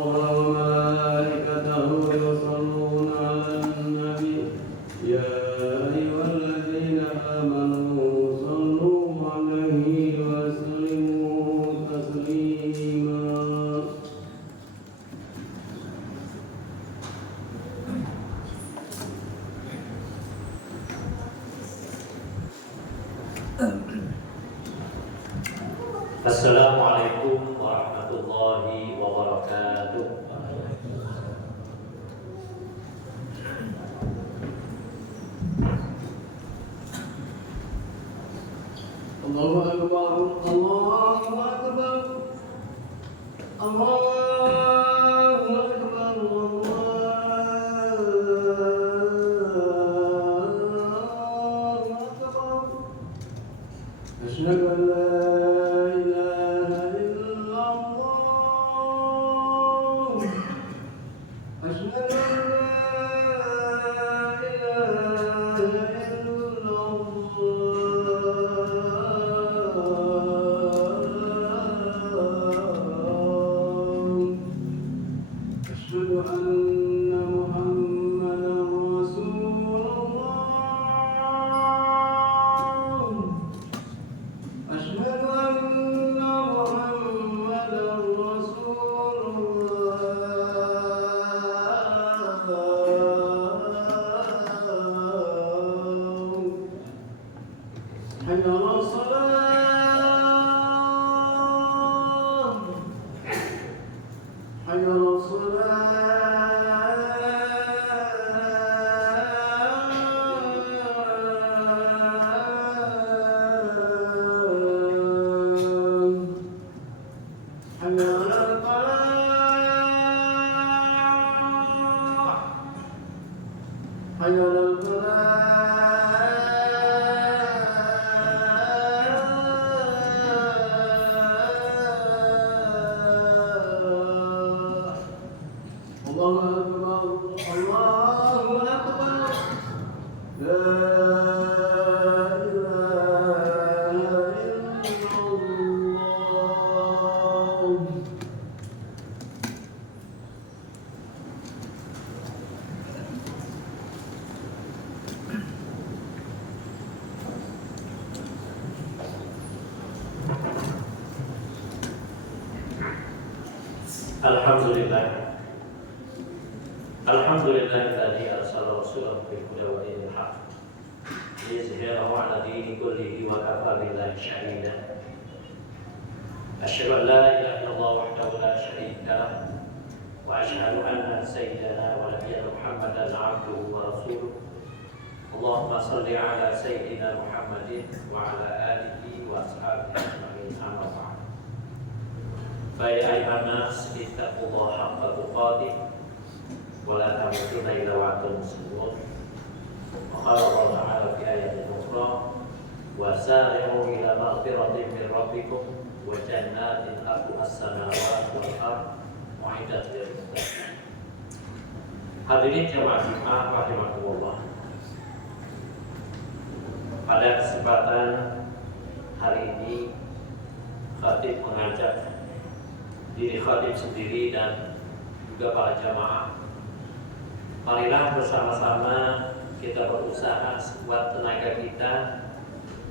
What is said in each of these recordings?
وملائكته يصلون على النبي يا أيها الذين آمنوا صلوا عليه وسلموا تسليما. Assalamualaikum warahmatullahi wabarakatuh. Allahu Akbar, Allahu Akbar, Allahu Akbar, Allahu Akbar. Asyhadu an la Alhamdulillahilladzi arsala rasulahu bil huda wa dinil haqq liyuzhirahu 'ala dini kullihi wa kafaa billahi shahida. Asyhadu an la ilaha illallah wahdahu la syarika lahu wa asyhadu anna sayyidana wa nabiyyana Muhammadan 'abduhu wa rasuluh. Allahumma shalli 'ala sayyidina Muhammadin wa 'ala alihi wa ashabihi ajma'in. Amma ba'd. Fa ya ayyuhan nas ittaqullaha haqqa tuqatih wala tamutunna illa wa antum muslimun. Wa qala Allah ta'ala fi ayatin ukhra wa sari'u ila maghfiratin min rabbikum wa jannatin arduha as-samawati wal ardh u'iddat lil muttaqin. Hadirin jemaah Jumat rahimakumullah. Pada kesempatan hari ini khatib mengajak diri khatib sendiri dan juga para jamaah, marilah bersama-sama kita berusaha sekuat tenaga kita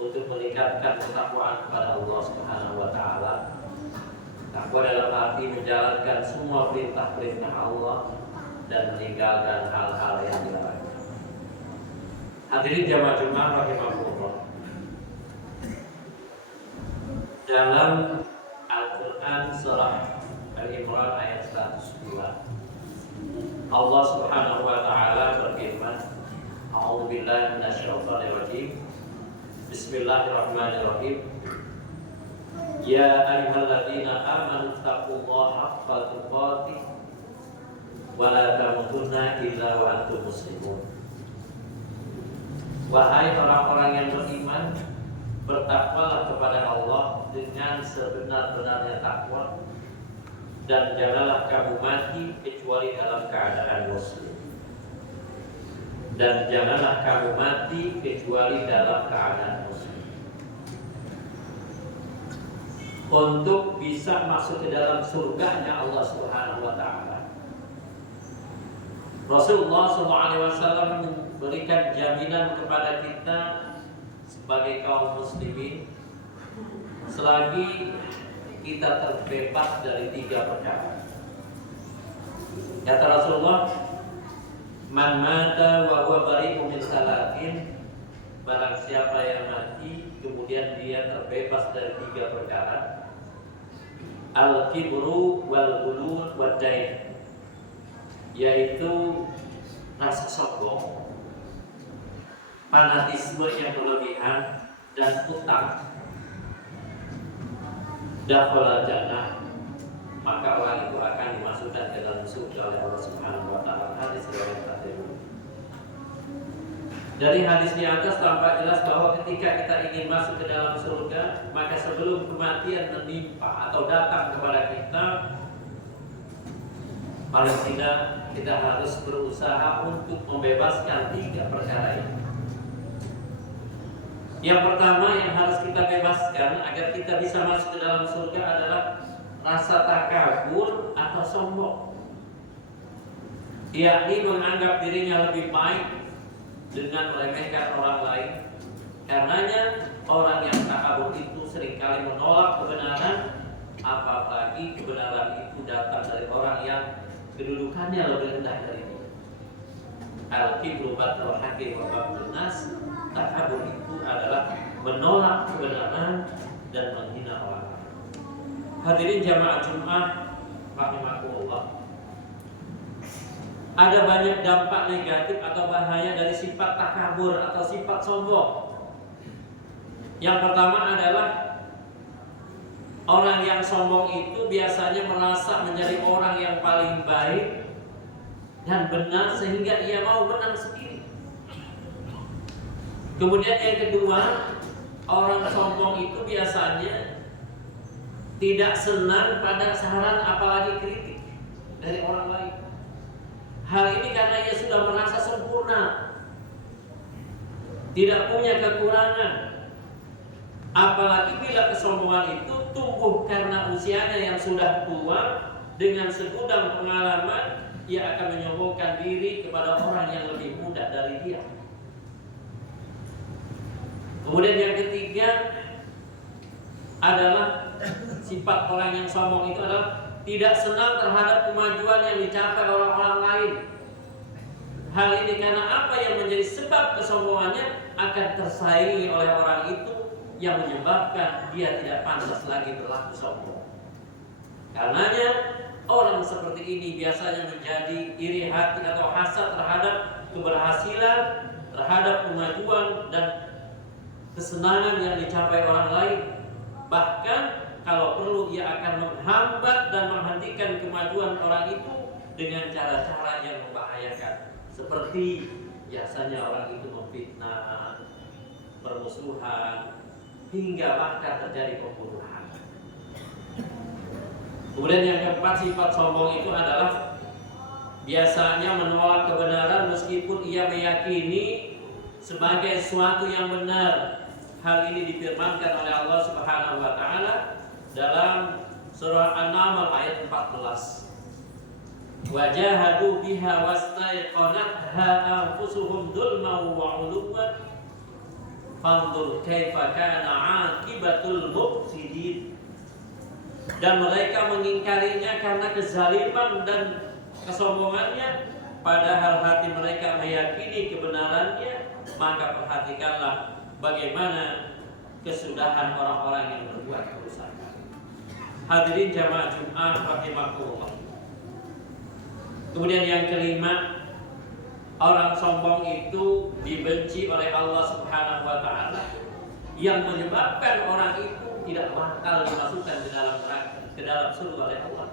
untuk meningkatkan ketakwaan kepada Allah Subhanahu wa taala. Takwa dalam arti menjalankan semua perintah-perintah Allah dan meninggalkan hal-hal yang dilarang. Hadirin jamaah Jumat rahimahullah. Dalam Al-Quran surah Al-Imran ayat 102, Allah Subhanahu wa taala berfirman, A'udzu billahi minasyaitonir rajim. Bismillahirrahmanirrahim. Ya ayyuhalladzina amanu taqullaha haqqa tuqatih wa la tamutunna illa wa antum muslimun. Wahai orang-orang yang beriman, bertakwalah kepada Allah dengan sebenar-benarnya takwa, dan janganlah kamu mati kecuali dalam keadaan muslim. Dan janganlah kamu mati kecuali dalam keadaan muslim. untuk bisa masuk ke dalam surganya Allah Subhanahu wa taala. Rasulullah SAW memberikan jaminan kepada kita sebagai kaum muslimin selagi kita terbebas dari 3 perkara. Kata Rasulullah, man mata wa huwa bari'un min salatin, barang siapa yang mati kemudian dia terbebas dari 3 perkara, al-kibru wal ghulul wad dain, yaitu rasa sombong, fanatisme yang berlebihan, dan utang. Dakhala jannah, maka orang itu akan dimasukkan ke dalam surga oleh Allah Subhanahu wa taala. Hadis riwayat At-Tirmidzi. Dari hadis di atas tampak jelas bahwa ketika kita ingin masuk ke dalam surga, maka sebelum kematian menimpa atau datang kepada kita, paling tidak kita harus berusaha untuk membebaskan 3 perkara ini. Yang pertama yang harus kita bebaskan agar kita bisa masuk ke dalam surga adalah rasa takabur atau sombong, yakni menganggap dirinya lebih baik dengan meremehkan orang lain. Karenanya orang yang takabur itu seringkali menolak kebenaran, apalagi kebenaran itu datang dari orang yang kedudukannya lebih rendah dari dia. Al-kibru batrul haqqi wa ghamdun nas. Takabur itu adalah menolak kebenaran dan menghina orang lain. Hadirin jamaah Jumat rahimakumullah. Ada banyak dampak negatif atau bahaya dari sifat takabur atau sifat sombong. Yang pertama adalah orang yang sombong itu biasanya merasa menjadi orang yang paling baik dan benar sehingga ia mau menang sendiri. Kemudian yang kedua, orang sombong itu biasanya tidak senang pada saran apalagi kritik dari orang lain. Hal ini karena ia sudah merasa sempurna, tidak punya kekurangan. Apalagi bila kesombongan itu tumbuh karena usianya yang sudah tua, dengan segudang pengalaman ia akan menyombongkan diri kepada orang yang lebih muda dari dia. Kemudian yang ketiga adalah sifat orang yang sombong itu adalah tidak senang terhadap kemajuan yang dicapai orang-orang lain. Hal ini karena apa yang menjadi sebab kesombongannya akan tersaingi oleh orang itu, yang menyebabkan dia tidak pantas lagi berlaku sombong. Karenanya orang seperti ini biasanya menjadi iri hati atau hasad terhadap keberhasilan, terhadap kemajuan dan kesenangan yang dicapai orang lain. Bahkan kalau perlu ia akan menghambat dan menghentikan kemajuan orang itu dengan cara-cara yang membahayakan. Seperti biasanya orang itu memfitnah, permusuhan, hingga bahkan terjadi pembunuhan. Kemudian yang keempat, sifat sombong itu adalah biasanya menolak kebenaran meskipun ia meyakini sebagai sesuatu yang benar. Hal ini difirmankan oleh Allah Subhanahu wa taala dalam surah An-Naml ayat 14. Wajahadu biha wastaiqanatha anfusuhum dzulman wa 'uluwan fanzur kaifa kana 'aqibatul mufsidin. Dan mereka mengingkarinya karena kezaliman dan kesombongannya, padahal hati mereka meyakini kebenarannya. Maka perhatikanlah bagaimana kesudahan orang-orang yang berbuat kerusakan. Hadirin jamaah Jumat rahimakumullah. Kemudian yang kelima, orang sombong itu dibenci oleh Allah Subhanahu wa taala, yang menyebabkan orang itu tidak bakal dimasukkan ke dalam surga oleh Allah.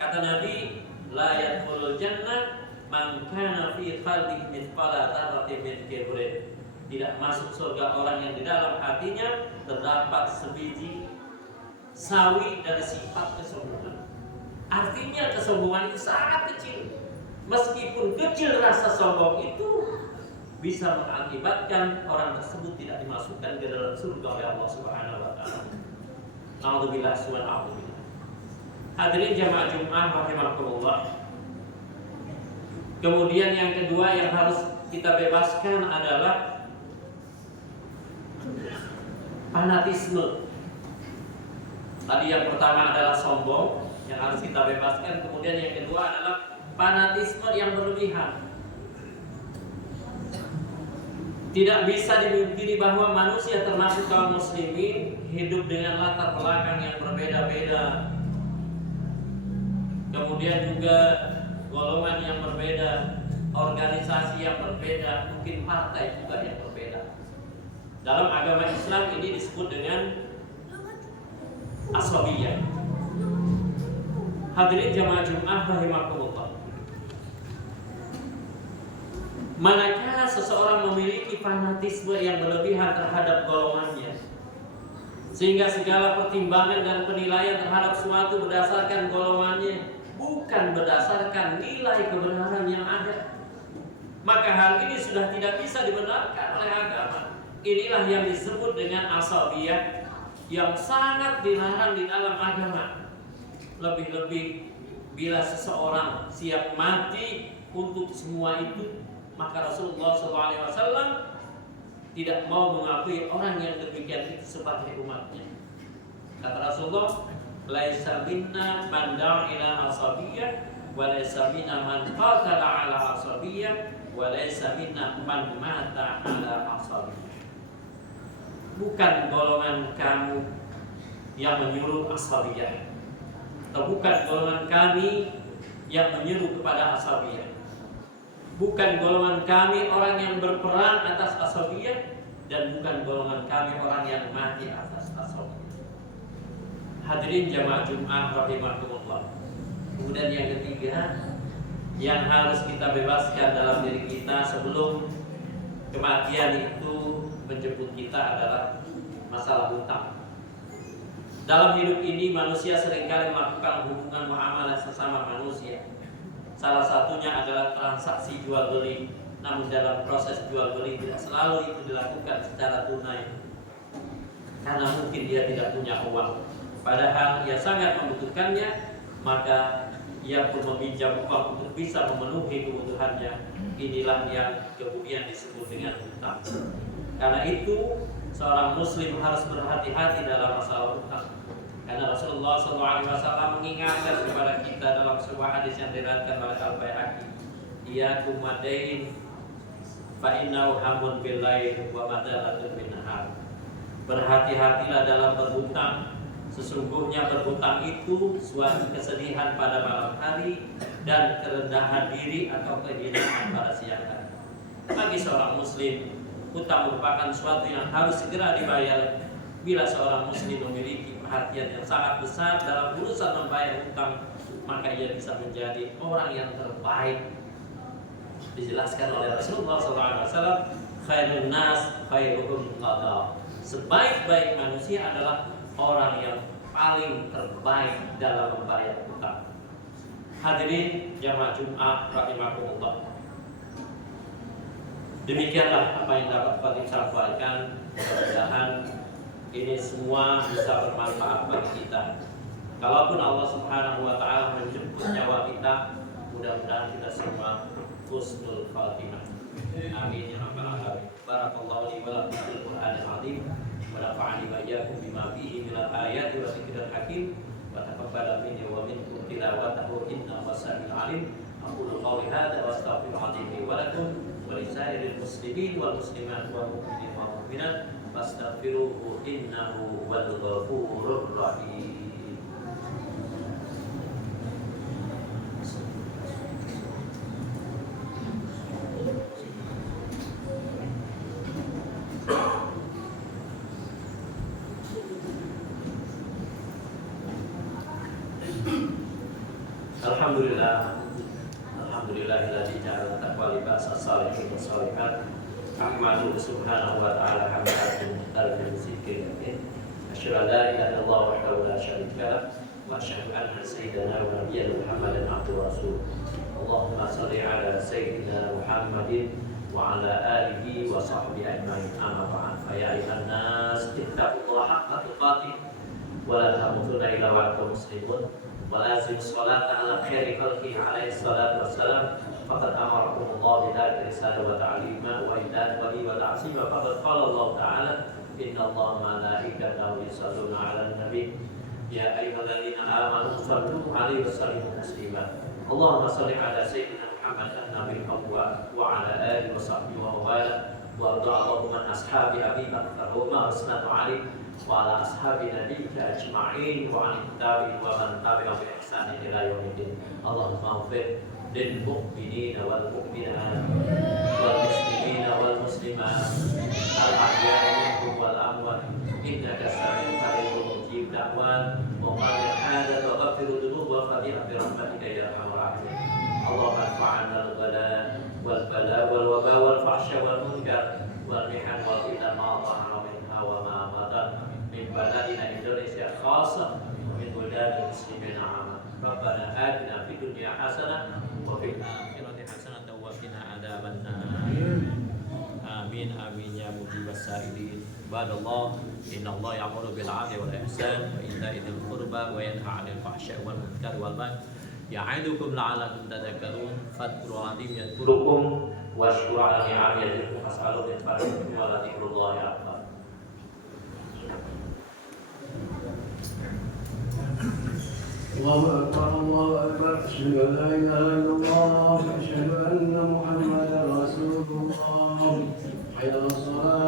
Kata Nabi, la yadkhulul jannah man kana fi qalbihi mithqala dzarratin min kibrin. Tidak masuk surga orang yang di dalam hatinya terdapat sebiji sawi dari sifat kesombongan. Artinya kesombongan itu sangat kecil. Meskipun kecil rasa sombong itu bisa mengakibatkan orang tersebut tidak dimasukkan ke dalam surga oleh Allah Subhanahu wa taala. Alhamdulillah subhanallah. Hadirin jamaah Jumat rahimakumullah. Kemudian yang kedua yang harus kita bebaskan adalah fanatisme. Tadi yang pertama adalah sombong yang harus kita bebaskan. Kemudian yang kedua adalah fanatisme yang berlebihan. Tidak bisa dipungkiri bahwa manusia termasuk kaum muslimin hidup dengan latar belakang yang berbeda-beda. Kemudian juga golongan yang berbeda, organisasi yang berbeda, mungkin partai juga yang berbeda. Dalam agama Islam ini disebut dengan asabiyah. Hadirin jamaah Jumat rahimakumullah. Manakala seseorang memiliki fanatisme yang berlebihan terhadap golongannya, sehingga segala pertimbangan dan penilaian terhadap suatu berdasarkan golongannya, bukan berdasarkan nilai kebenaran yang ada, maka hal ini sudah tidak bisa dibenarkan oleh agama. Inilah yang disebut dengan asabiyah, yang sangat dilarang di dalam agama. Lebih-lebih bila seseorang siap mati untuk semua itu, maka Rasulullah SAW tidak mau mengakui orang yang demikian itu sebagai umatnya. Kata Rasulullah, laisa minna man da'a ila asabiyyah wa laisa minna man qatala ala asabiyyah wa laisa minna man mata ala asabiyyah. Bukan golongan kamu yang menyuruh asabiyah, atau bukan golongan kami yang menyuruh kepada asabiyah. Bukan golongan kami orang yang berperang atas asabiyah, dan bukan golongan kami orang yang mati atas asabiyah. Hadirin jamaah Jumat rahimakumullah. Kemudian yang ketiga yang harus kita bebaskan dalam diri kita sebelum kematian itu menjemput kita adalah masalah hutang. Dalam hidup ini manusia seringkali melakukan hubungan muamalah sesama manusia. Salah satunya adalah transaksi jual beli. Namun dalam proses jual beli tidak selalu itu dilakukan secara tunai, karena mungkin dia tidak punya uang. Padahal ia sangat membutuhkannya, maka ia pun meminjam uang untuk bisa memenuhi kebutuhannya. Inilah yang kemudian disebut dengan hutang. Karena itu seorang muslim harus berhati-hati dalam masalah hutang. Karena Rasulullah SAW mengingatkan kepada kita dalam sebuah hadis yang diriwayatkan oleh Al-Baihaqi, "Iyyakum wadain fa innahu hamun bil lail wa madalatun bin nahar." Berhati-hatilah dalam berhutang. Sesungguhnya berhutang itu suatu kesedihan pada malam hari dan kerendahan diri atau kehinaan pada siang hari. Bagi seorang muslim, hutang merupakan suatu yang harus segera dibayar. Bila seorang muslim memiliki perhatian yang sangat besar dalam urusan membayar hutang, maka ia bisa menjadi orang yang terbaik. Dijelaskan oleh Rasulullah SAW, khairun nas khairuhum qada. Sebaik-baik manusia adalah orang yang paling terbaik dalam membayar hutang. Hadirin jamaah Jumat rahimakumullah. Demikianlah apa yang dapat Fatih sampaikan. Mudah-mudahan ini semua bisa bermanfaat bagi kita. Kalaupun Allah Subhanahu wa taala menjemput nyawa kita, mudah-mudahan kita semua husnul khatimah. Amin ya rabbal alamin. Barakallahu li wa lakum fil Qur'anil azim wa nafa'ani wa iyyakum bima fihi minal ayati wa dzikril hakim wa taqabbal minni wa minkum tilawatahu innahu was-sami'ul alim. Aqulu qawli hadza wa astaghfirullaha li wa lakum wa lisairil muslimin wal muslimat wal mu'minin wal mu'minat fastaghfiruhu innahu wal ghafurur rahim. Alhamdulillahilladzi ja'ala taqwa libasa salihin wa salihat. Ahmadu subhanahu wa ta'ala hamdan al zikir. Asyhadu an la ilaha illallah wahdahu la syarika lah wa asyhadu anna sayyidana wa nabiyyana Muhammadan abduhu wa rasuluh. Allahumma shalli ala sayyidina Muhammadin wa ala alihi wa sahbihi ajma'in. Amma ba'd. Fa ya ayyuhan nas ittaqullaha haqqa tuqatih wa la tamutunna illa wa antum muslimun. ولازم الصلاة على خير خلقه عليه الصلاة والسلام فقد أمركم الله بذلك رسالة وتعليما وإمداد ولي وتعصيما فقد قال الله تعالى إن الله وملائكته يصلون على النبي يا أيها الذين آمنوا صلوا عليه وسلموا تسليما اللهم صل على سيدنا محمد النبي الأول وعلى آله وصحبه وموالاه وارض اللهم عن أصحاب أبي بكر وعمر وعثمان وعلي وعلى أصحاب نبيك أجمعين وعن التابعين ومن تبعهم بإحسان إلى يوم الدين اللهم اغفر للمؤمنين والمؤمنات والمسلمين والمسلمات الأحياء منهم والأموات إنك سميع قريب مجيب دعوات وقد حاجة وغفر الذنوب وفضيحة برحمتك يا أرحم الراحمين اللهم ارفع عنا البلاء والوباء والفحش والمنكر والمحن والفتن ما ظهر منها وما بطن من بلدنا إندونيسيا خاصة ومن بلدان المسلمين عامة ربنا آتنا في الدنيا حسنة وفي الآخرة حسنة وقنا عذاب النار آمين آمين يا مجيب السائلين عباد الله إن الله يأمر بالعدل والإحسان وإيتاء ذي القربى وينهى عن الفحشاء والمنكر والبغي يعظكم لعلكم تذكرون فاذكروا العظيم يذكركم واشكروا على نعمه يزدكم فاسألوا من فضله ولذكر الله أكبر الله أكبر الله أكبر أشهد أن لا إله إلا الله أشهد أن محمدا رسول الله حي على الصلاة